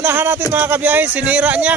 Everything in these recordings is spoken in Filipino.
unahan natin mga kabiyahe, sinira niya.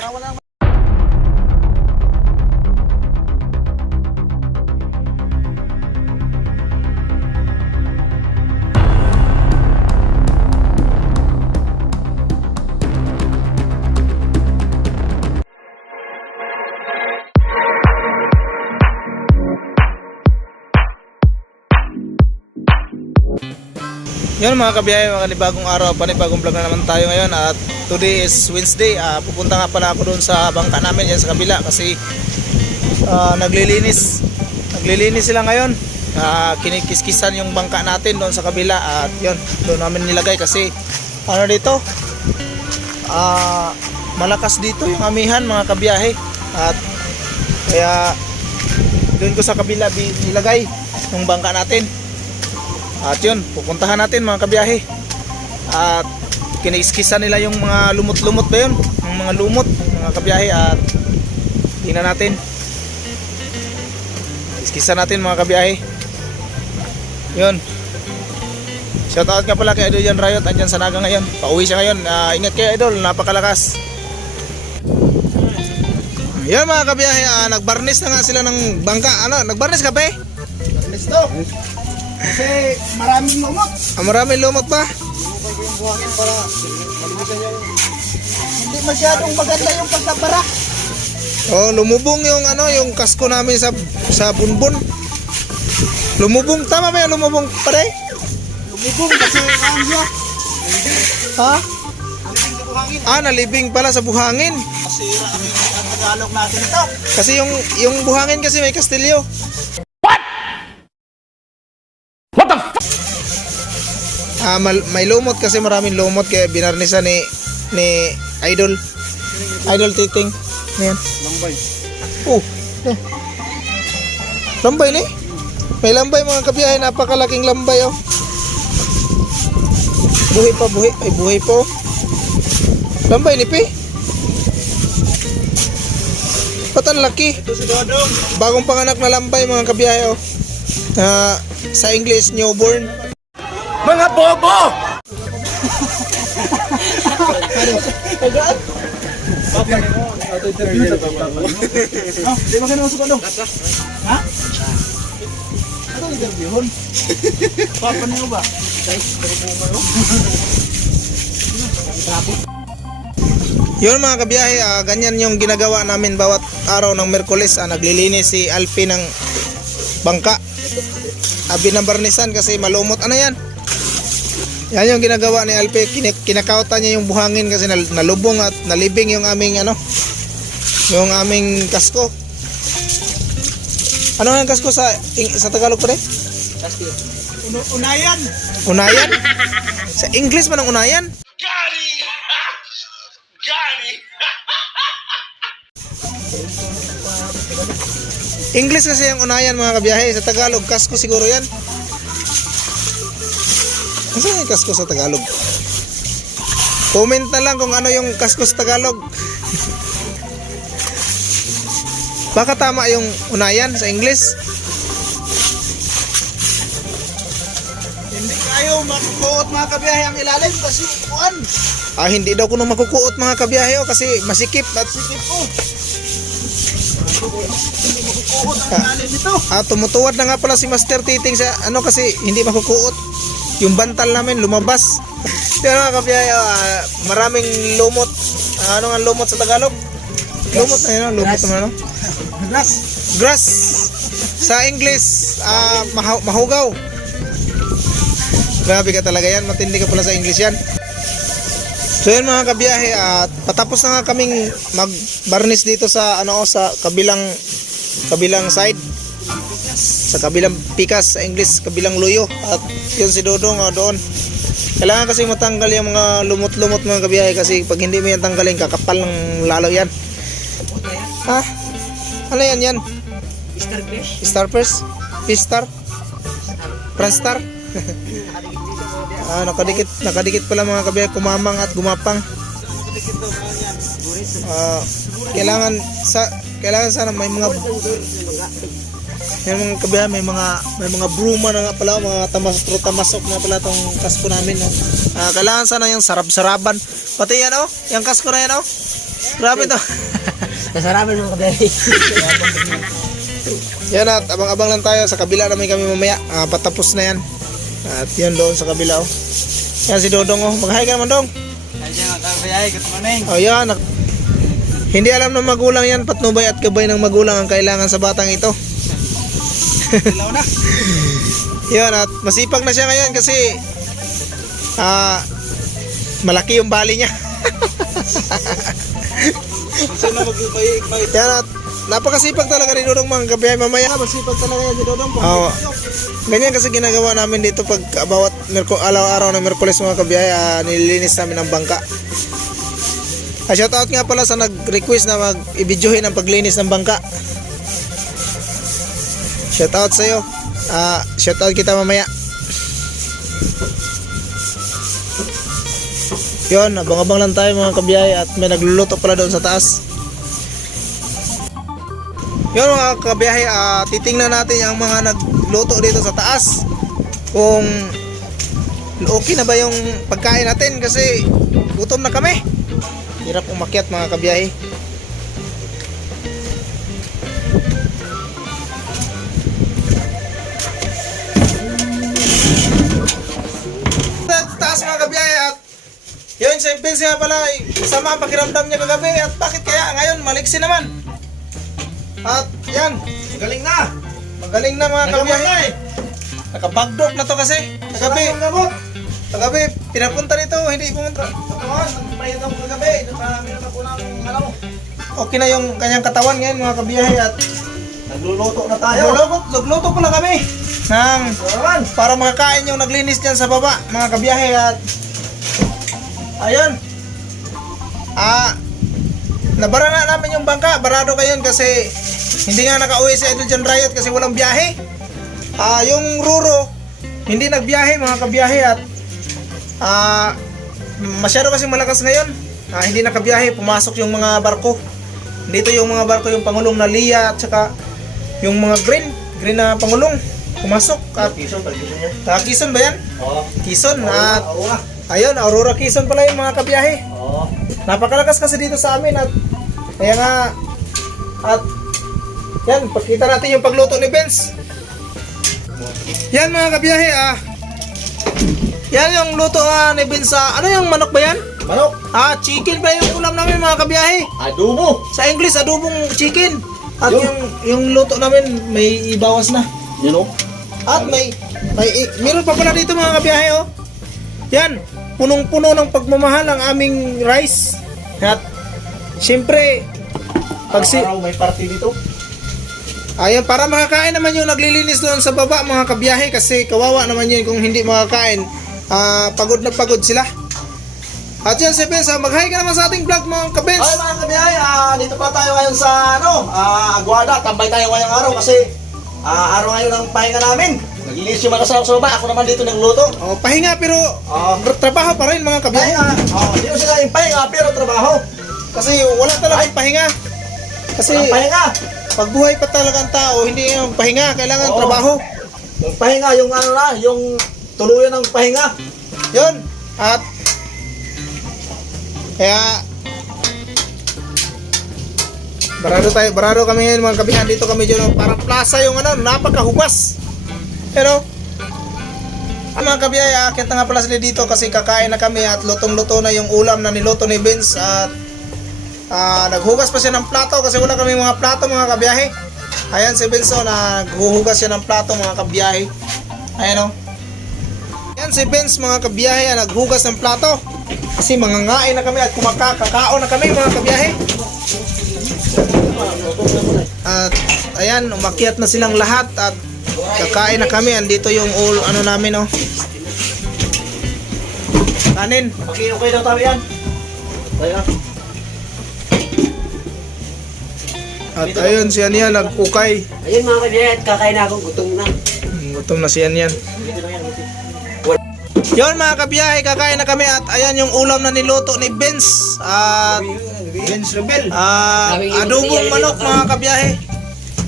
Yun mga kabiyahe, mga kanibagong araw, panibagong vlog na naman tayo ngayon. At today is Wednesday. Pupunta nga pala ako doon sa bangka namin yan sa kabila kasi naglilinis sila ngayon. Kinikiskisan yung bangka natin doon sa kabila. At yun, doon namin nilagay kasi ano dito, malakas dito yung amihan mga kabiyahe. At kaya doon ko sa kabila nilagay yung bangka natin. At yun, pupuntahan natin mga kabiyahe. At kiniskisan nila yung mga lumot-lumot ba yun? Yung mga lumot, mga kabiyahe. At tingnan natin. Iskisan natin mga kabiyahe. Yun. Shoutout nga pala kay Idol Jan Riot. Andyan sa Naga ngayon. Pauwi siya ngayon. Ingat kayo Idol, napakalakas. Yun mga kabiyahe, nagbarnis na nga sila ng bangka. Ano, nagbarnis ka ba eh? Barnis to. Kasi maraming lumot. Maraming lumot pa? Yung buhangin para malibisan yung... Hindi masyadong maganda yung pagkabara. Oh, lumubong yung ano, yung kasko namin sa bunbun. Lumubong, tama ba yung lumubong pare? Lumubong kasi ano siya. Ha? Nalibing sa buhangin. Nalibing pala sa buhangin. Masira ang Tagalog natin ito. Kasi yung buhangin kasi may kastilyo. May lumot kasi maraming lumot kaya binarnisan ni Idol Titing. Ayan. Lambay. Lambay ni? May lambay mga kabiyahe, napakalaking lambay oh. Buhay pa oh. Lambay ni Pi. Ba't ang laki? Ito si Dodong. Bagong panganak na lambay mga kabiyahe oh. Sa English, newborn. Mga bobo! Papa ni mo, ato interview sa papa mo. Di ba ganun sa dong? Ha? Ato interviewon. Papa niyo ba? Yun mga kabiyahe, ganyan yung ginagawa namin bawat araw ng Merkulis. Naglilinis si Alpi ng bangka. Binabarnisan kasi malumot. Ano yan? Yan yung ginagawa ni Alpe, kinakautan niya yung buhangin kasi nalubong at nalibing yung aming yung aming kasko. Ano ang kasko sa Tagalog pa rin? Unayan. Unayan? Sa English man ang unayan? Gary! English kasi yung unayan mga kabiyahe. Sa Tagalog, kasko siguro yan. Ano yung kasko sa Tagalog? Comment na lang kung ano yung kasko sa Tagalog. Baka tama yung unayan sa English. Hindi kayo makukuot mga kabiyahe ang ilalim kasi kuan. Hindi daw kuno makukuot mga kabiyahe kasi masikip at Sikip ko. Hindi makukuot ang ilalim nito. Tumutuwad na nga pala si Master Titing sa kasi hindi makukuot. Yung bantal namin lumabas. Pero mga kabiyahe, maraming lumot. Ano nga lumot sa Tagalog? Lumot na yun, lumot naman grass. Sa English, mahugaw. Grabe ka talaga yan, matindi ka pala sa English yan. So yun mga kabiyahe, patapos na nga kaming magbarnis dito sa sa kabilang side. Sa kabilang pikas, sa English, kabilang luyo. At yun si Dodong doon. Kailangan kasi matanggal yung mga lumot-lumot mga kabiyahe kasi pag hindi mo yan tanggalin, kakapal ng lalo yan. Ano yan? Starfish? Fish-star? Franstar? Nakadikit pala mga kabiyahe, kumamang at gumapang. Kailangan sana may mga kabiyahe, may mga bruma na nga pala, mga tamasok na pala tong kasko namin no. Kailangan sana yung sarab-saraban Pati yan oh, yung kasko na yan oh. Grabe to. Nasarapan mga kabiyahe. Yan at abang-abang lang tayo sa kabila namin kami mamaya. Patapos na yan. At yan doon sa kabila oh. Yan si Dodong oh. Mag-hi ka naman Dong. Ayan mga kabiyahe, good morning. Oh yan. Hindi alam ng magulang yan. Patnubay at gabay ng magulang ang kailangan sa batang ito. Ilaw na. Yan at masipag na siya ngayon kasi malaki yung bali niya. Saan na may Yan at napakasipag talaga ni Dodong mga kabiyahe mamaya. masipag talaga yan si Dodong. Oo. Ganyan kasi ginagawa namin dito pag bawat araw ng Miyerkules mga kabiyahe, nililinis namin ang bangka. Shoutout nga pala sa nag-request na mag-ibidyohin ang paglinis ng bangka. Shoutout sa'yo. Shoutout kita mamaya. Yun, abang-abang lang tayo mga kabiyahe at may nagluluto pala doon sa taas. Yun mga kabiyahe, titingnan natin yung mga nagluto dito sa taas kung okay na ba yung pagkain natin kasi gutom na kami. Hirap umakyat mga kabiyahe. Taas mga kabiyahe at yun si Vince nga pala sama ang pakiramdam niya kagabi at bakit kaya ngayon maliksi naman. At yan, magaling na mga kabiyahe. Nakabagdok na to kasi kagabi pinapunta nito, hindi pumunta. Okay na yung kanyang katawan ngayon mga kabiyahe at Nagluluto na tayo. nagluto pala kami ng para makakain yung naglinis dyan sa baba mga kabiyahe at ayun. Nabara na namin yung bangka, barado kayon kasi hindi nga nakauwi si Idol John Riot kasi walang biyahe. Yung Ruro hindi nagbiyahe mga kabiyahe at masyado kasi malakas ngayon. Hindi nakabiyahe, pumasok yung mga barko. Dito yung mga barko, yung Pangulong na Lia at saka yung mga green na Pangulong pumasok at Quezon ba yan? Oo. Quezon at ayun, Aurora Quezon pala yung mga kabiyahe. Oo. Napakalakas kasi dito sa amin at kaya nga at yan, pakita natin yung pagluto ni Benz. Yan mga kabiyahe yan yung luto ni Benz sa ano yung manok ba yan? Manok. Chicken pa yung ulam namin mga kabiyahe. Adobo. Sa English, adobong chicken. At Yun. yung luto namin may ibawas na. You know? At meron pa pala dito mga kabiyahe oh. Yan, punong-puno ng pagmamahal ang aming rice. At syempre Araw may party dito. ayan, para makakain naman yung naglilinis doon sa baba mga kabiyahe kasi kawawa naman yun kung hindi makakain. Pagod na pagod sila. At yan si Benz, mag-hi ka naman sa ating vlog mga kabens. Ay mga kabiyahe, dito pa tayo ngayon sa Aguada. Tambay tayo ngayong araw kasi araw ngayon ang pahinga namin. Naglinis yung mga kasama sa baba. Ako naman dito nagluto. Pahinga pero trabaho pa rin mga kabiyahe. Pahinga. Hindi ko sila yung pahinga pero trabaho. Kasi wala talagang pahinga. Kasi Walang pahinga. pag buhay pa talaga ang tao, hindi yung pahinga, kailangan Oo. trabaho. Yung pahinga, yung tuluyan ng pahinga. Yun. At kaya barado kami ngayon mga kabihan. Dito kami dyan, parang plaza yung napakahugas. Pero ang mga kabihay, akit na nga pala sila dito kasi kakain na kami at lutong-luto na yung ulam na niluto ni Vince at naghugas pa siya ng plato kasi wala kami mga plato mga kabiyahe. Ayan si Vince naghuhugas siya ng plato mga kabiyahe. Ayan o. Ayan si Vince mga kabiyahe naghugas ng plato kasi mangangain na kami at kakao na kami mga kabiyahe. At ayan, umakyat na silang lahat at kakain na kami. Andito yung namin oh. Kanin. Okay daw tayo yan. Tayo. At ayun si Ania nagkukay. Ayun mga kabiyahe, kakain na ako, gutom na. Gutom na si Ania. Yun mga kabiyahe, kakain na kami at ayan yung ulam na niluto ni Vince. At Vince Rebel. adobong manok mga kabiyahe.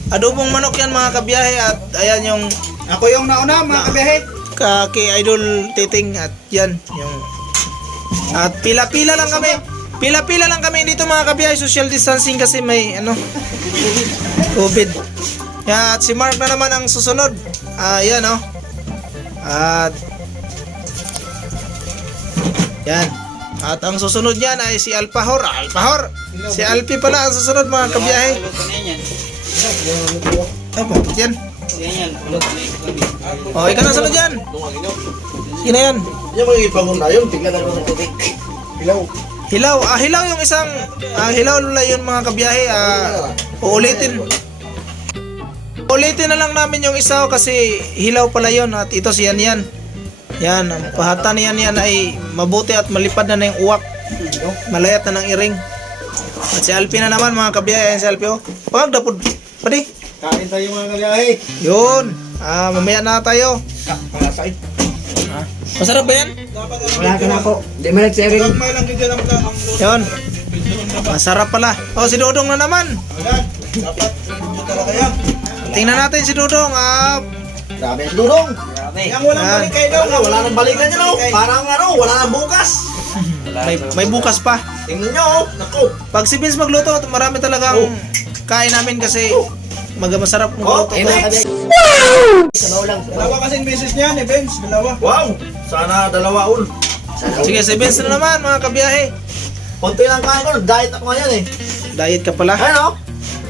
Adobong manok yan mga kabiyahe at ayan yung Ako yung nauna mga kabiyahe. kay Idol Titing at yan yung At pila-pila lang kami. Pila-pila lang kami dito mga kabiyahe. Social distancing kasi may COVID. At si Mark na naman ang susunod. Yan oh. At yan. At ang susunod niyan ay si Alpahor. Si Alpi pala ang susunod mga kabiyahe. Bakit yan? Oh, ikaw na sunod yan. Sino yan? Yung mga ipangon na yun, tignan na naman ng tubig. Hilaw. Hilaw. Hilaw yung isang hilaw lula yun mga kabiyahe. Uulitin. Ulitin na lang namin yung isa kasi hilaw pala yun. At ito si Yan. Yan, ang pahatan yan ay mabuti at malipad na yung uwak. Malayat na ng iring. At si Alpi na naman mga kabiyahe. Yan si Alpi oh. Pagdapod. Pwede. Kain tayo mga kabiyahe. Yun. Mamaya na tayo. Pangasay. Masarap ba yan? Wala ka na po. Di mo nag-sharing. Yun. Masarap pala. Oh, si Dodong na naman. Dapat video talaga yan. Tingnan natin si Dodong. Grabe ang dudong. Grabe. Yung walang balikay daw. Wala nang balikan niya no. Parang wala nang bukas. May bukas pa. Tingnan nyo. Naku. Pag si Vince magluto, marami talagang kain namin kasi masarap magluto. Next. Sabaw lang. Dalawa kasing beses niyan eh, Benz. Dalawa. Wow. Sana dalawa ul. Sige, si Vince na naman mga kabiyahe. Konti lang kain ko. Diet ako ngayon eh. Diet ka pala. Ano?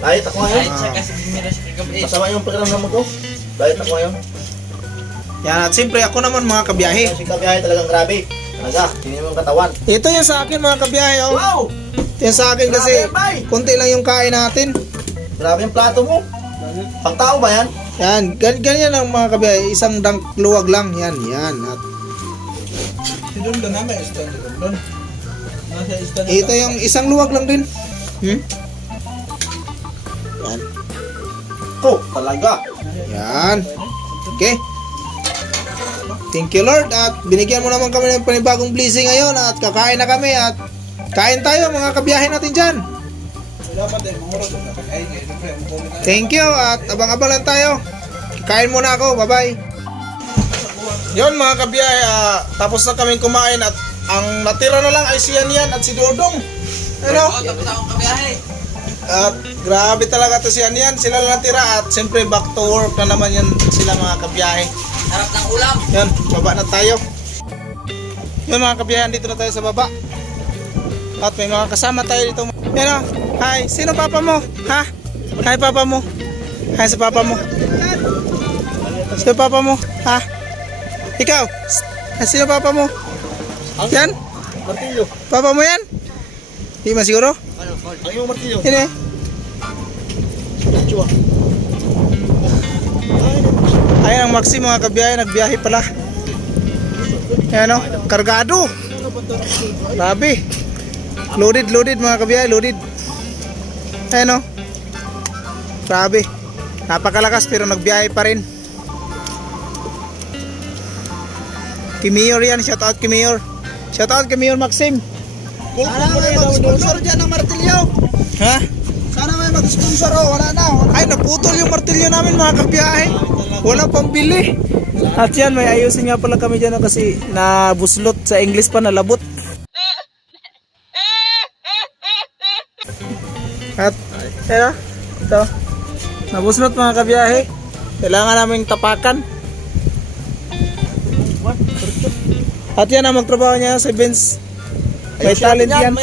Diet ako ngayon. kasi bumira sa kagabi. Masama yung pakiramdam ko. Diet ako ngayon. Yan, at siyempre ako naman mga kabiyahe. Kasi kabiyahe talagang grabe. Talaga. Hindi mo yung katawan. Ito yung sa akin mga kabiyahe. Oh. Wow. Ito yung sa akin kasi konti lang yung kain natin. Grabe yung plato mo. Pang tao ba yan? Yan, ganyan ang mga kabiyahe. Isang luwag lang. Yan. At Si Don ka namin. Stand si Don. Nasa stand. ito yung isang luwag lang din. Yan. Ko. Talaga. Yan. Okay. Thank you Lord at binigyan mo naman kami ng panibagong blessing ngayon at kakain na kami at kain tayo mga kabiyahe natin dyan. Thank you at abang-abang lang tayo. Kain muna ako. Bye bye. Yun mga kabiyahe, tapos na kaming kumain at ang natira na lang ay si Yan at si Dodong. Ano? Tapos akong kabiyahe. At grabe talaga to si Yan. Sila lang natira at siyempre back to work na naman yan sila mga kabiyahe. Harap ng ulam. Yan, baba na tayo. Yun mga kabiyahe, dito na tayo sa baba. At may mga kasama tayo dito. Yan o, hi, sino papa mo? Ha? Hi papa mo. Hi sa papa mo. Sino papa mo? Ha? Ikaw? Sino papa mo? Yan? Martilyo. Papa mo yan? Di masiguro? Ang yung martilyo. Yan eh. Chua. Ayan ang Maxi mga kabiyahe, nagbiyahe pala. Ayan o, kargado. Grabe. Loaded mga kabiyahe, loaded. Ayan o. Grabe. Napakalakas pero nagbiyahe pa rin. Kimiyor yan, shout out Kimiyor. Shout out Kimiyor Maxim. Sana may mag-sponsor dyan ng martilyo. Ha? Sana may mag-sponsor wala na. Ay, naputol yung martilyo namin mga kabiyahe. Wala pang bili. At yan, may ayusin nga pala kami dyan kasi nabuslot sa English pa, nalabot. At, ito, nabuslot mga kabiyahe. Kailangan naming tapakan. At yan ang magtrabaho niya si Vince. May talent yan.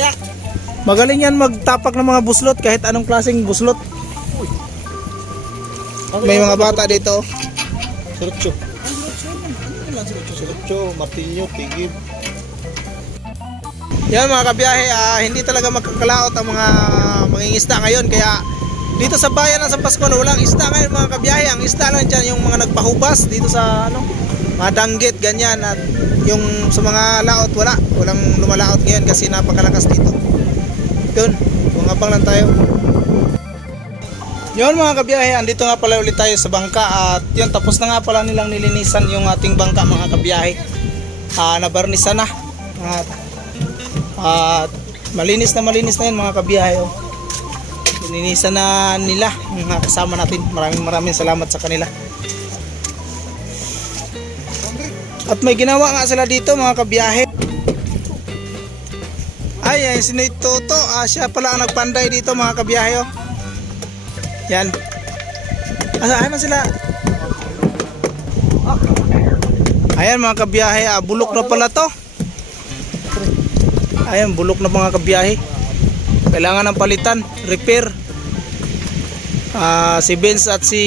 Magaling yan magtapak ng mga buslot kahit anong klaseng buslot. May mga bata dito. Surutso. Surutso, martilyo, tigib. Yan mga kabiyahe, hindi talaga magkakalaot ang mga mangingisda ngayon. Kaya dito sa bayan ng San Pascual, walang isda ngayon mga kabiyahe. Ang isda lang dyan yung mga nagpahubas dito sa mga danggit, ganyan. At yung sa mga laot, walang lumalaot ngayon kasi napakalakas dito. Yun, abang lang tayo. Yun mga kabiyahe, andito nga pala ulit tayo sa bangka. At yun, tapos na nga pala nilang nilinisan yung ating bangka mga kabiyahe. Nabarnisan na. At malinis na yun mga kabiyahe. Nilinisan na nila mga kasama natin. Maraming salamat sa kanila. At may ginawa nga sila dito mga kabiyahe. si Toto. Siya pala ang nagpanday dito mga kabiyahe. Oh. Yan. Ay man sila. Ayan mga kabiyahe, bulok na pala to. Ayan, bulok na mga kabiyahe. Kailangan ng palitan, repair. Si Vince at si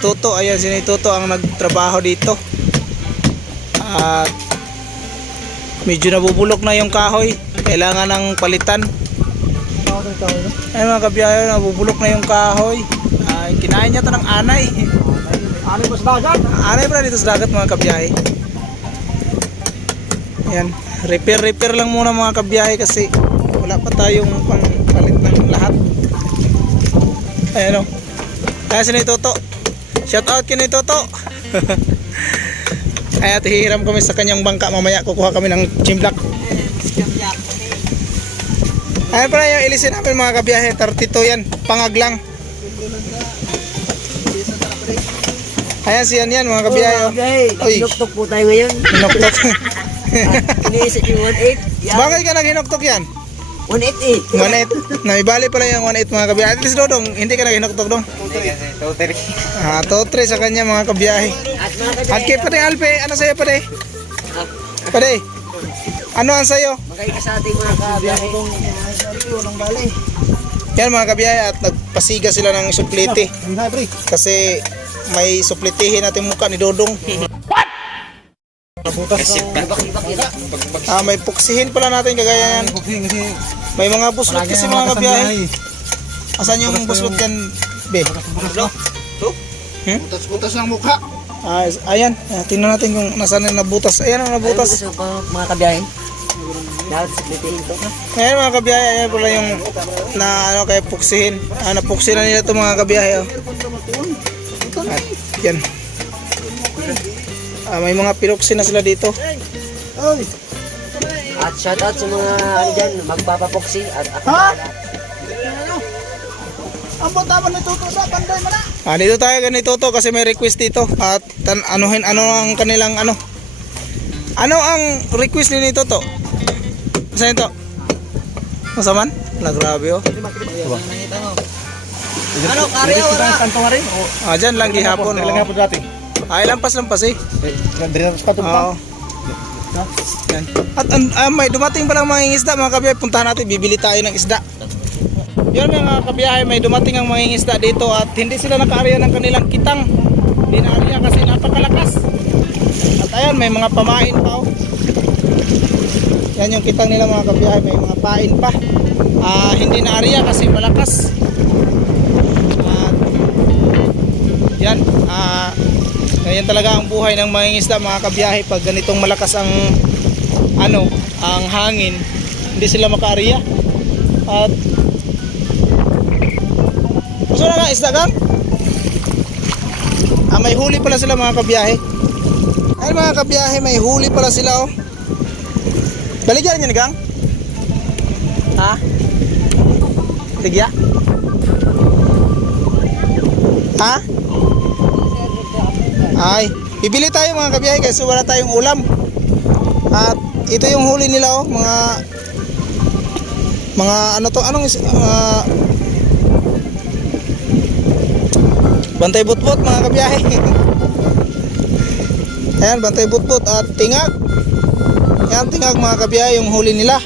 Toto, ayan si Toto ang nagtrabaho dito. At medyo nabubulok na yung kahoy. Kailangan ng palitan. Ayan mga kabiyahe, nabubulok na yung kahoy. Kinain niya to ng anay. Anay ba sa dagat? Anay pala dito sa dagat mga kabiyahe. Ayan, repair lang muna mga kabiyahe kasi wala pa tayong pangpalit ng lahat. Ayan o. Ayan si Toto. Shout out kay Toto. Ayan, hihiram kami sa kanyang bangka. Mamaya kukuha kami ng chimblak. Ayan pala yung ilisin namin mga kabiyahe. 32 yan, pangag lang. Ayan siyan yan mga kabiyahe. Uy, Nuktok po tayo ngayon. hinoktok. Iniisip yung 1.8. Yan. Bakit ka naghinoktok yan? 1.8 eh. 1.8. Naibali pala yung 1.8 mga kabiyahe. At least Dodong, hindi ka naghinoktok dong. Totre sa kanya mga kabiyahe. At mga At kay Pade Alpe, ano sa'yo Pade? Pade, ano ang sa'yo? magkaiba sa ating mga kabiyahe. Yan mga kabiyahe, at nagpasiga sila ng suplite. Kasi may suplitihin natin mukha ni Dodong. May puksihin pala natin kagaya yan. May mga buslot kasi mga kabiyahe. Asan yung buslot yan, be? Butas-butas ng mukha. Ayan, tingnan natin kung nasaan yung nabutas. Ayan ang nabutas. Gusto pa mga kabiyahe. Dapat sabihin to. Ngayon mga kabiyahe, ayan pala yung kaya puksihin. Napuksihin na nila ito mga kabiyahe. Oh. At yan. May mga pinuksin na sila dito. At shoutout sa mga dyan, magpapapoksi at ako. Ang botaban ni Toto sa panday mo na. Dito tayo ganito to kasi may request dito. At ano ang kanilang ano. Ano ang request ni Toto? Saan ito? Masaman? Wala, grabe oh. Ano, karya wala? Kanto nga rin. Dyan lang gihapon. Kailangan Oh. po dati. Lampas eh. Gandirin sa Oo. patungkang. Yan. At may dumating palang mga isda mga kabiyahe. Puntahan natin, bibili tayo ng isda. Yun mga kabiyahe, may dumating ang mga isda dito at hindi sila nakaarya ng kanilang kitang. Hindi naarya kasi napakalakas. At ayan, may mga pamain pa oh. Yan yung kitang nila mga kabiyahe, may mga pain pa. Hindi naarya kasi malakas. At yan, ganyan talaga ang buhay ng mga isda mga kabiyahe. Pag ganitong malakas ang ang hangin, hindi sila makaarya. At gusto na nga isda gang? May huli pala sila mga kabiyahe. Ay mga kabiyahe, may huli pala sila oh. Baligyan niyo ni gang? Ha? Tigya? Ha? Ay, bibili tayo mga kabiyahe kasi wala tayong ulam. At ito yung huli nila oh, mga ano to, bantay butbut mga kabiyahe. Ayan, bantay butbut at tingag. Ayan, tingag mga kabiyahe yung huli nila.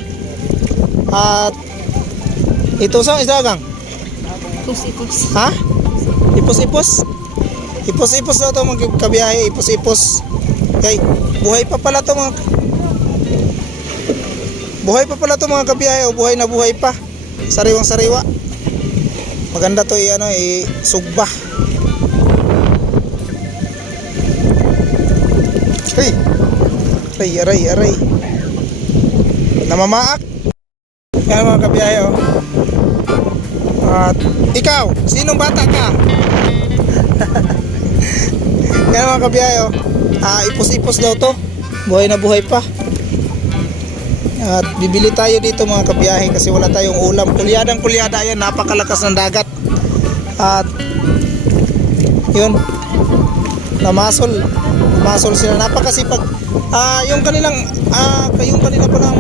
At ito sa isda gang? Ipos-ipos. Ha? Ipos-ipos? Ipos-ipos daw ito mga kabiyahe, ipos-ipos. Okay, buhay pa pala ito mga kabiyahe o buhay na buhay pa. Sariwang sariwa. Maganda to sugba. Hey, aray. Namamaak. Yan mga kabiyahe oh. At ikaw, sinong bata ka? Yan mga kabiyahe oh. Ipos-ipos daw to. Buhay na buhay pa. At bibili tayo dito mga kabiyahe kasi wala tayong ulam. Kulyadang-kulyada yan, napakalakas ng dagat. At yun, namasol sila, napakasipag. Yung kanila pa ng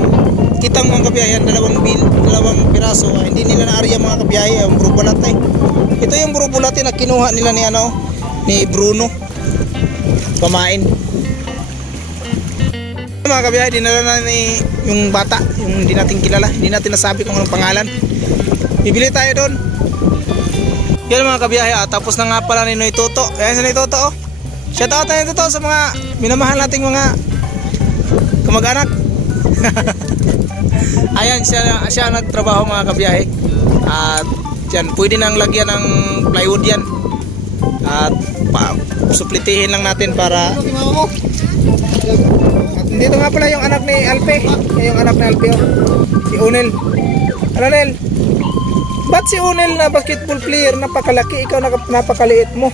kitang mga kabiyahe, yan, dalawang piraso. Hindi nila na-area mga kabiyahe, yung brubulat eh. Ito yung brubulat na kinuha nila ni Bruno. Pamain. Mga kabiyahe, dinala na ni yung bata, yung hindi natin kilala, hindi natin nasabi kung anong pangalan. Bibili tayo doon. Yan mga kabiyahe, tapos na nga pala ni Noy Toto. Ayan si Noy Toto, oh. Shout out tayo Toto sa mga minamahal nating mga kamag-anak. Ayan, siya nagtrabaho mga kabiyahe. At yan, pwede nang lagyan ng plywood yan. At suplitihin lang natin para. At dito nga pala yung anak ni Alpe. Yung anak ni Alpe, oh. Si Unel. Ano Nel? Ba't si Unel na basketball player napakalaki, ikaw napakaliit mo?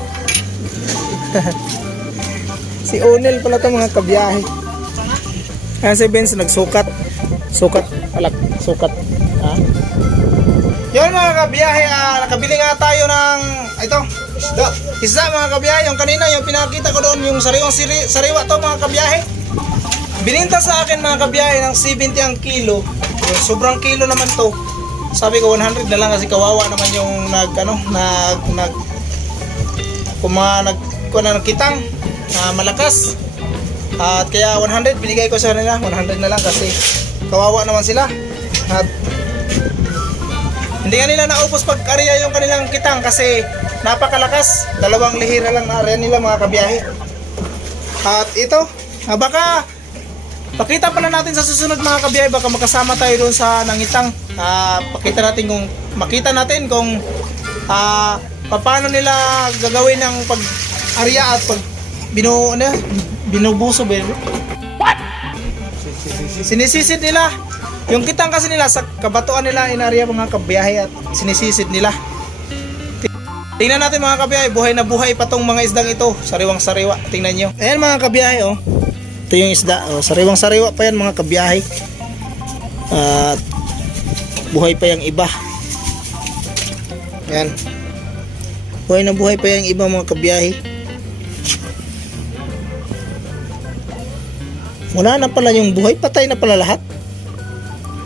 Si Unel pala ito mga kabiyahe. Ayan si Benz nagsukat. Sukat. Ha? Yun mga kabiyahe, nakabili nga tayo ng ito, isda mga kabiyahe. Yung kanina, yung pinakita ko doon, yung sariwa to mga kabiyahe. Bininta sa akin mga kabiyahe ng 70 ang kilo. Sobrang kilo naman to. Sabi ko 100 na lang kasi kawawa naman yung kitang malakas. At kaya 100 binigay ko sa kanila, 100 na lang kasi kawawa naman sila. At hindi nga nila naubos pag-area yung kanilang kitang kasi napakalakas. Dalawang lihira lang na area nila mga kabiyahe. At ito, baka pakita pala natin sa susunod mga kabiyahe, baka makasama tayo doon sa nangitang. Makita natin kung paano nila gagawin ng pag-area at pag binubuso ba? What? Sinisisid nila. Yung kitang kasi nila sa kabatuan nila inarya mga kabiyahe at sinisisid nila. Tingnan natin mga kabiyahe, buhay na buhay pa tong mga isdang ito. Sariwang sariwa, tingnan nyo. Ayan mga kabiyahe, oh. Ito yung isda, oh. Sariwang sariwa pa yan mga kabiyahe. At buhay pa yung iba. Ayan. Buhay na buhay pa yung iba mga kabiyahe. Wala na pala yung buhay, patay na pala lahat.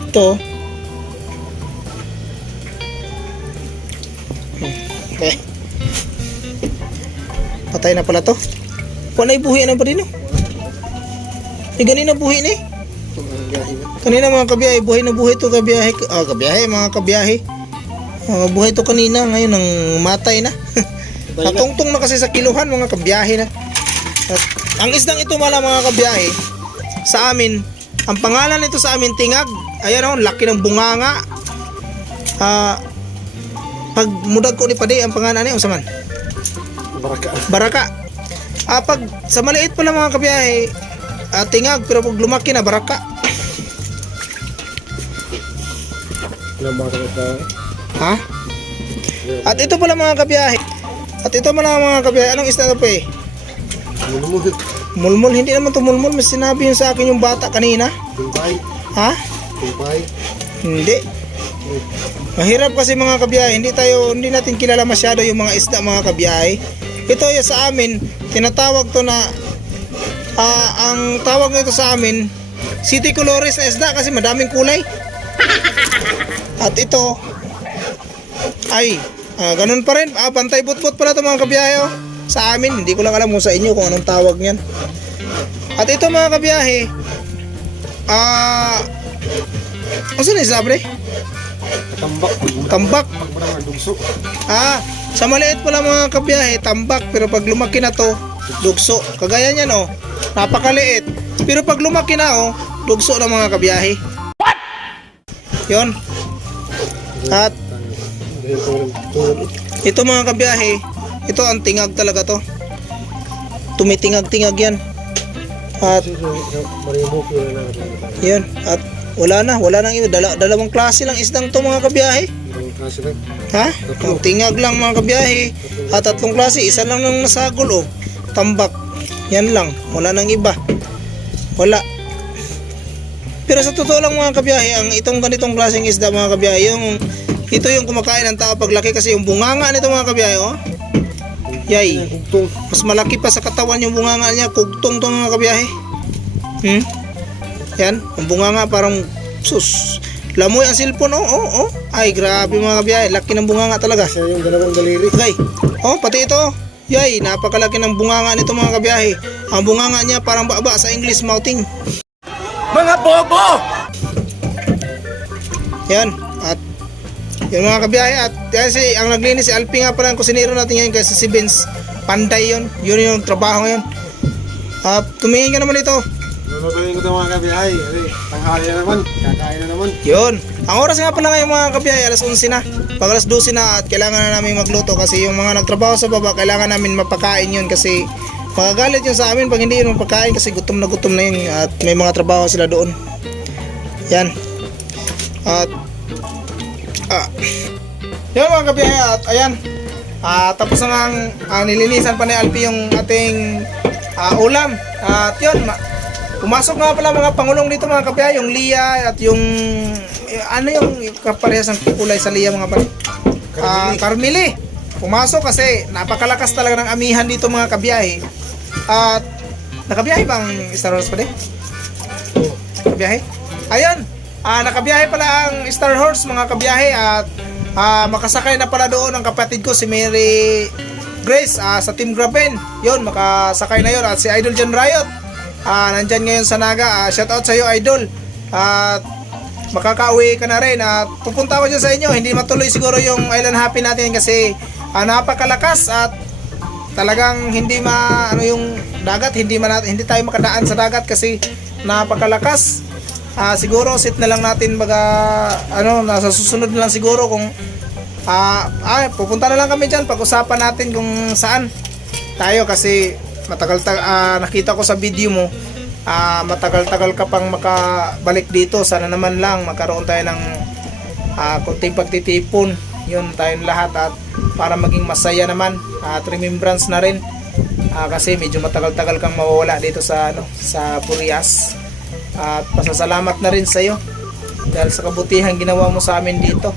Ito. Okay. Patay na pala to. Wala yung buhay, ano pa rin, oh? Ganina buhay ni. Kanina mga kabiyahe, buhay na buhay to kabiyahe. Kabiyahe mga kabiyahe. Buhay to kanina, ngayon ang matay na. Natungtong na kasi sa kiluhan mga kabiyahe na. At ang isdang ito mala mga kabiyahe, sa amin, ang pangalan nito sa amin tingag. Ayan o, laki ng bunganga. Pag mudag ko ni Pade, ang pangalan niya, usaman? Baraka. Pag sa maliit pa lang mga kabiyahe, tingag, pero pag lumaki na, baraka. Ha? At ito pala mga kabiyahe. Mga kabiyahe, anong isda ito pa eh? Mulmul, hindi naman to mulmul. Mas sinabi yun sa akin yung bata kanina. Ha? Hindi. Mahirap kasi mga kabiyahe. Hindi natin kilala masyado yung mga isda mga kabiyahe. Ito yung sa amin, tinatawag to na ang tawag nito sa amin, City Colores na isda kasi madaming kulay. At ito ay ganun pa rin. Pantay butbut pala ito mga kabiyahe, oh. Sa amin, hindi ko lang alam kung sa inyo kung anong tawag niyan. At ito mga kabiyahe, ano na isa, pre? Tambak. Sa maliit pala mga kabiyahe, tambak. Pero pag lumaki na to, dugso. Kagaya niyan, oh. Napakaliit. Pero pag lumaki na, oh, dugso na mga kabiyahe. What? Yun. At ito mga kabiyahe, ito ang tingag talaga to. Tumitingag-tingag yan. At yun. At wala nang iba. Dalawang klase lang isdang to mga kabiyahe. Ha? Ang tingag lang mga kabiyahe. At tatlong klase, isa lang nang nasagol, oh. Tambak. Yan lang. Wala nang iba. Wala. Pero sa totoo lang mga kabiyahe, ang itong ganitong klaseng isda mga kabiyahe, ito yung kumakain ng tao paglaki kasi yung bunganga nito mga kabiyahe, oh. Yay. Mas malaki pa sa katawan yung bunganga niya. Kugtong to mga kabiyahe. Yan. Ang bunganga parang Sus, lamoy ang cellphone, oh. Ay, grabe mga kabiyahe, laki ng bunganga talaga. Siya yung dalawang daliri. Okay, pati ito. Yay, napakalaki ng bunganga nito mga kabiyahe. Ang bunganga niya parang baba sa English mouthing. Mga bobo! Yan, at yun mga kabiyahe, at kasi ang naglinis si Alpi nga pala ang kusinero natin ngayon kasi si Vince Panday yun yung trabaho ngayon. Tumingin ka naman ito. Lulutuin ko ito mga kabiyahe. Tanghali na naman, kakain na naman. Yun, ang oras nga pala ngayon mga kabiyahe, alas 11 na. Pag alas 12 na at kailangan na namin magluto kasi yung mga nagtrabaho sa baba, kailangan namin mapakain yun kasi magagalit yun sa amin pag hindi yun mapakain kasi gutom na yun at may mga trabaho sila doon. Yan. At yun mga kabiyahe, at ayan, tapos na nga nilinisan pa ni Alpi yung ating ulam. At yun, pumasok nga pala mga pangulong dito mga kabiyahe, yung Lia at yung yung kaparehas ng kulay sa Lia mga pare. Carmeli. Pumasok kasi napakalakas talaga ng amihan dito mga kabiyahe. At nakabiyahe ba ang Star Horse pa din? Nakabiyahe? Ayun, nakabiyahe pala ang Star Horse mga kabiyahe at makasakay na pala doon ang kapatid ko si Mary Grace sa Team Graben. Yun, makasakay na yun at si Idol John Riot nandyan ngayon sa Naga. Shout out sa iyo Idol. At makakauwi ka na rin at pupunta ako dyan sa inyo. Hindi matuloy siguro yung Island Happy natin kasi napakalakas at talagang hindi yung dagat, hindi tayo makadaan sa dagat kasi napakalakas. Siguro sit na lang natin nasa susunod na lang siguro kung pupunta na lang kami dyan, pag-usapan natin kung saan tayo kasi nakita ko sa video mo matagal-tagal ka pang makabalik dito. Sana naman lang magkaroon tayo ng kunting pagtitipon yun tayong lahat at para maging masaya naman at remembrance na rin kasi medyo matagal-tagal kang mawawala dito sa Purias. At pasasalamat na rin sa iyo dahil sa kabutihan ginawa mo sa amin dito.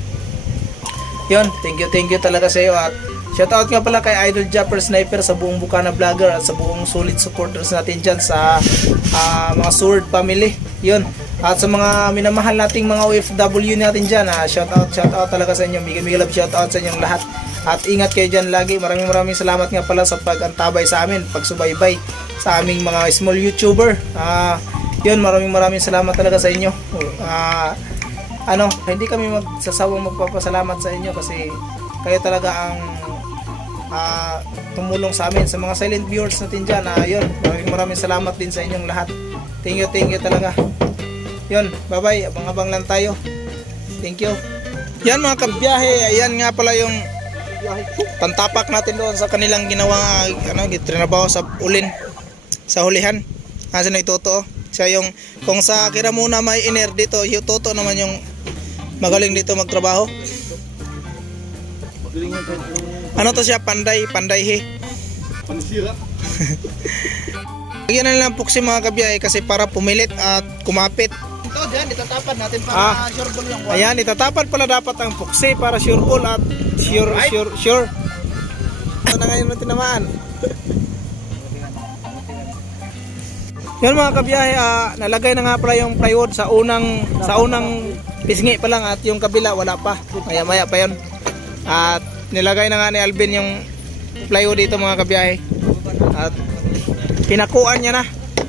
Yun, thank you talaga sa iyo at shoutout nga pala kay Idol Japper Sniper sa buong Bukana Vlogger at sa buong solid supporters natin dyan sa mga Sword family. Yun, at sa mga minamahal nating mga OFW natin dyan, shoutout talaga sa inyo. Mega love shoutout sa inyong lahat. At ingat kayo dyan lagi. Maraming salamat nga pala sa pag-antabay sa amin, pagsubaybay sa aming mga small YouTuber. Yun, maraming salamat talaga sa inyo. Hindi kami magsasawang magpapasalamat sa inyo kasi kayo talaga ang tumulong sa amin. Sa mga silent viewers natin dyan, yun, maraming salamat din sa inyong lahat. Thank you talaga. Yun, bye bye, abang-abang lang tayo. Thank you. Yan mga kabiyahe, ayan nga pala yung pantapak natin doon sa kanilang ginawa trinabaho sa ulin, sa hulihan. Kasi nagtotoo siya yung, kung sa Kiramuna may iner dito, yung Toto naman yung magaling dito magtrabaho. To siya, panday he. Panisira. Lagyan na lang puksi mga kabiyahe kasi para pumilit at kumapit. Ito dyan, itatapad natin para sure ball yung one. Ayan, itatapad pala dapat ang puksi para sure ball at sure. Ito na ngayon natin naman. Yan mga kabiyahe, nalagay na nga pala yung plywood sa unang pisngi pa lang at yung kabila wala pa. Maya pa yun. At nilagay na nga ni Alvin yung plywood dito mga kabiyahe. At pinakuan niya na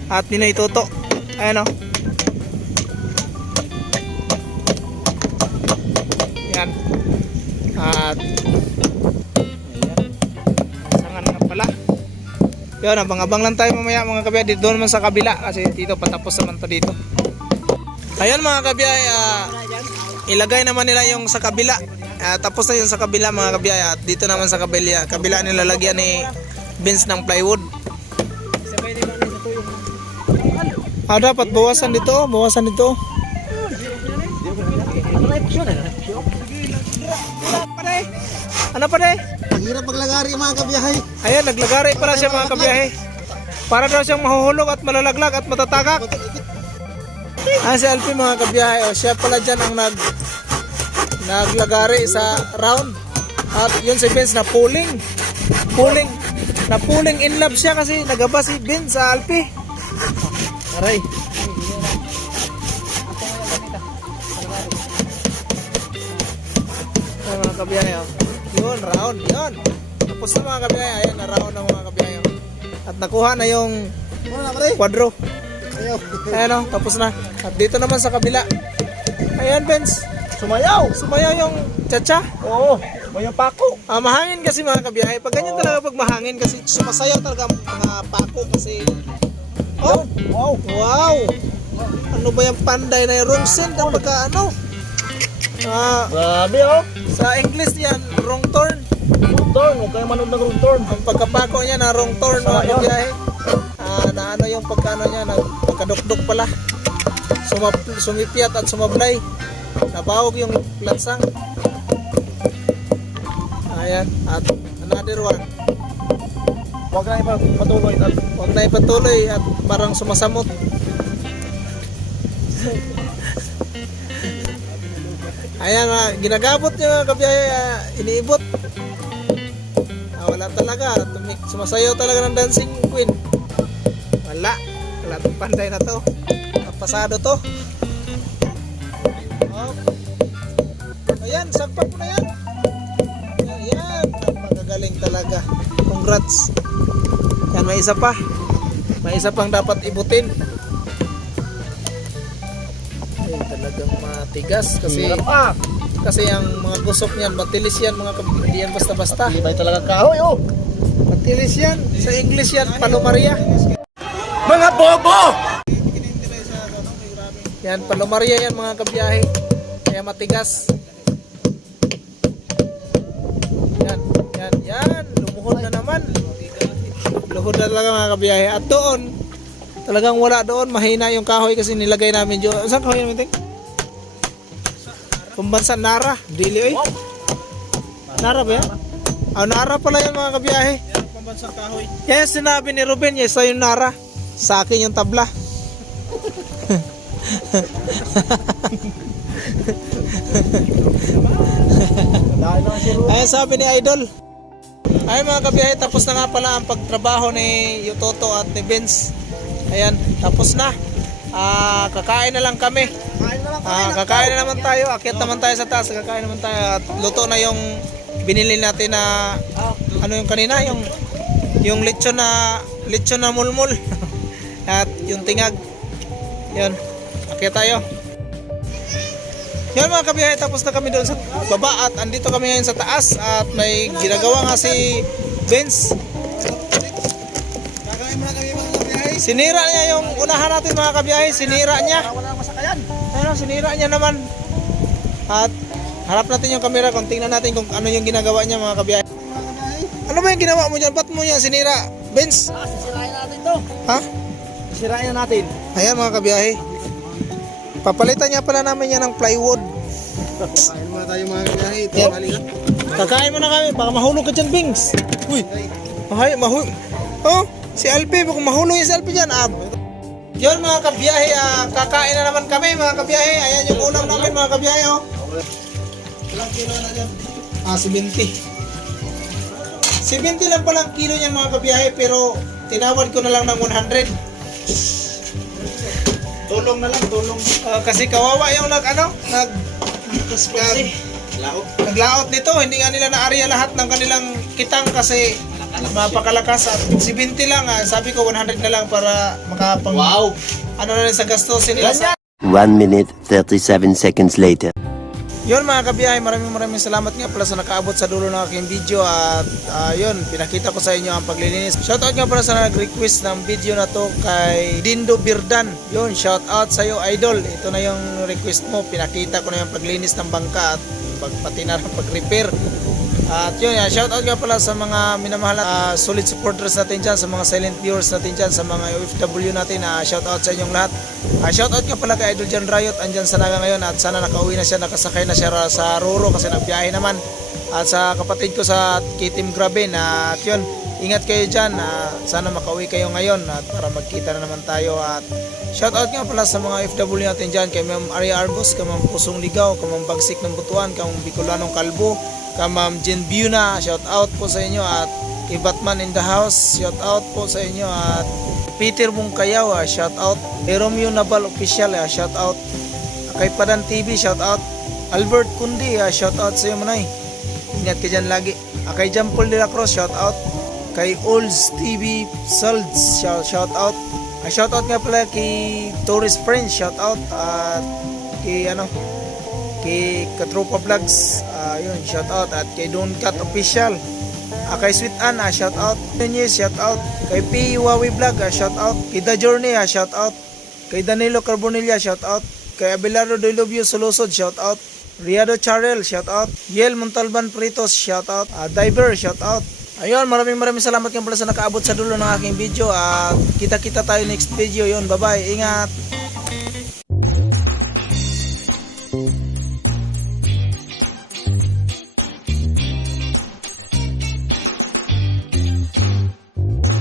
at ninaituto. Ayan o. Yan. At sangan nga pala. Yun, abang-abang lang tayo mamaya mga kabiyahe. Dito naman sa kabila kasi dito patapos naman to dito. Ayun mga kabiyahe, ilagay naman nila yung sa kabila. Tapos na yun sa kabila mga kabiyahe. At dito naman sa kabila nilalagyan ni Vince ng plywood. Dapat bawasan dito. Ano pa rin? Ang hirap maglagari mga kabiyahe. Ayan, naglagari pala siya mga kabiyahe. Para daw siyang mahuhulog at malalaglag at matatagak. Si Alpi mga kabiyahe, siya pala dyan ang naglagari sa round. At yun si Vince na pulling in love siya kasi nagaba si Vince sa Alpi. Aray. mga kabiyahe. Oh. Yun, round. Yun. Tapos na mga kabiyahe. Ayan, na-round ng mga kabiyahe. Oh. At nakuha na yung kwadro. Ayan o, tapos na. At dito naman sa kabila. Ayan, Benz. Sumayaw! Sumayaw yung chacha. Oo, may pako. Mahangin kasi mga kabiyahe. Pag ganyan talaga pag mahangin kasi sumasayaw talaga ang mga pako kasi. Oh! Wow! Wow! Ano ba yung panday na yung wrong send ang pagka ano? Grabe oh! Sa English yan, wrong turn. Wrong turn, huwag kayo manood ng wrong turn. Ang pagkapako niya na wrong turn mga kabiyahe. Na ano yung pagkano niya, nagkadukduk pala. Sumipiat at sumablay. Nabawag yung lansang. Ayan, at another one. Huwag na ipatuloy. Huwag na ipatuloy at parang sumasamot. Ayan, ginagabot niya mga kabiyahe, iniibot. Wala talaga, sumasayaw talaga ng dancing queen. Wala itong panday na to. Pasado to. Oh. Ayan, sagpak mo na yan. Ayan, magagaling talaga. Congrats. Yan, may isa pa. May isa pang dapat ibutin. Ay, talagang matigas kasi ang mga gusok niyan, matilis yan mga hindi yan basta-basta. Ibay talaga kahoy oh! Matilis yan. Sa English yan, palomaria. Mga bobo! Yan, palomaria yan mga kabiyahe. Kaya matigas. Yan. Lumuhod na naman. Lumuhod na talaga mga kabiyahe. At doon, talagang wala doon. Mahina yung kahoy kasi nilagay namin dyan. Saan kahoy namin? Pambansa Nara. Dili oy. Nara ba yan? Nara pala yan mga kabiyahe. Yan, pambansang kahoy. Yan sinabi ni Ruben. Yes, yung Nara. Sa akin yung tabla. Ayan sabi ni Idol. Ayan mga kabiyahe, tapos na nga pala ang pagtrabaho ni Yutoto at ni Vince. Ayan, tapos na. Kakain na lang kami. Kakain na naman tayo. Akyat naman tayo sa taas. Kakain naman tayo. At luto na yung binili natin na ano yung kanina, yung lechon na mulmul. At yung tingag. Yun. Akyat tayo. Yan mga kabiyahe, tapos na kami doon sa baba at andito kami ngayon sa taas at may ginagawa nga si Vince. Sinira niya yung unahan natin mga kabiyahe, sinira niya. Ayun, sinira niya naman. At harap natin yung camera kung tingnan natin kung ano yung ginagawa niya mga kabiyahe. Ano ba yung ginawa mo dyan? Ba't mo yan sinira, Vince? Sisirain natin to. Ha? Sisirain na natin. Ayan mga kabiyahe. Papalitan niya pala namin yan ng plywood. Kain muna tayo mga kabiyahe. Yan. Kakain mo na kami, baka mahulog ka dyan, Bings. Uy, oh, si Alpi, baka mahulog yung si Alpi dyan. Yun mga kabiyahe, kakain na naman kami mga kabiyahe. Ayan yung ulam namin mga kabiyahe. Oh. Ilang kilo na dyan? 70. 70 lang palang kilo niyan mga kabiyahe, pero tinawad ko na lang ng 100. Tulong na lang, tulong. Kasi kawawa yung naglaot nito. Hindi nga nila naariya lahat ng kanilang kitang kasi mapakalakas. At 70 lang, sabi ko 100 na lang para makapang ano na rin sa gastusin nila sa 1 minute 37 seconds later. yun mga kabiyahe, maraming salamat nga pala sa nakaabot sa dulo ng aking video. At yun, pinakita ko sa inyo ang paglilinis. Shoutout nga pala sa nag-request ng video na to kay Dindo Birdan. Yun, shoutout sa iyo idol. Ito na yung request mo, pinakita ko na yung paglinis ng bangka at pati na rin pag-repair. At yun, shoutout nga pala sa mga minamahal at solid supporters natin dyan, sa mga silent viewers natin dyan, sa mga OFW natin. Shoutout sa inyong lahat. Shoutout nga pala kay Idol John Riot, andyan sa Naga ngayon at sana nakauwi na siya, nakasakay na siya sa Roro kasi nagbiyahe naman. At sa kapatid ko sa K-Team Graben, at yun, ingat kayo dyan. Sana makauwi kayo ngayon at para magkita na naman tayo. At shoutout nga pala sa mga OFW natin dyan, kay Ma'am Aria Arbos, kay Ma'am Pusong Ligaw, kay Ma'am Bagsik ng Butuan, kay Ma'am Bicolanong Kalbo, kay Ma'am Jen Biuna, shoutout po sa inyo. At kay Batman in the House, shoutout po sa inyo. At Peter Mungkayaw, shoutout. Kay Romeo Nabal Official, shoutout. Kay Padan TV, shoutout. Albert Kundi, shoutout sa iyo manay. Ingat ka dyan lagi. Kay Jampol de la Cruz, shout out. Kay Olds TV Solds, shout out. Shout out nga pala kay Tourist Friends, shout out. At kay kay Katropa Vlogs, yun, shout out. At kay Don Cat Official. Kay Sweet Ann, shout out. Nunez, shout out. Kay P. Wawi Vlog, shout out. Kay The Journey, shout out. Kay Danilo Carbonilla, shout out. Kay Abelardo Doilobio Solusod, shout out. Riado Charel, shout out. Yel Montalban Pritos, shout out. Diver, shout out. Ayun, maraming salamat nga pala sa nakaabot sa dulo ng aking video. Kita-kita tayo next video. Yun, bye-bye. Ingat.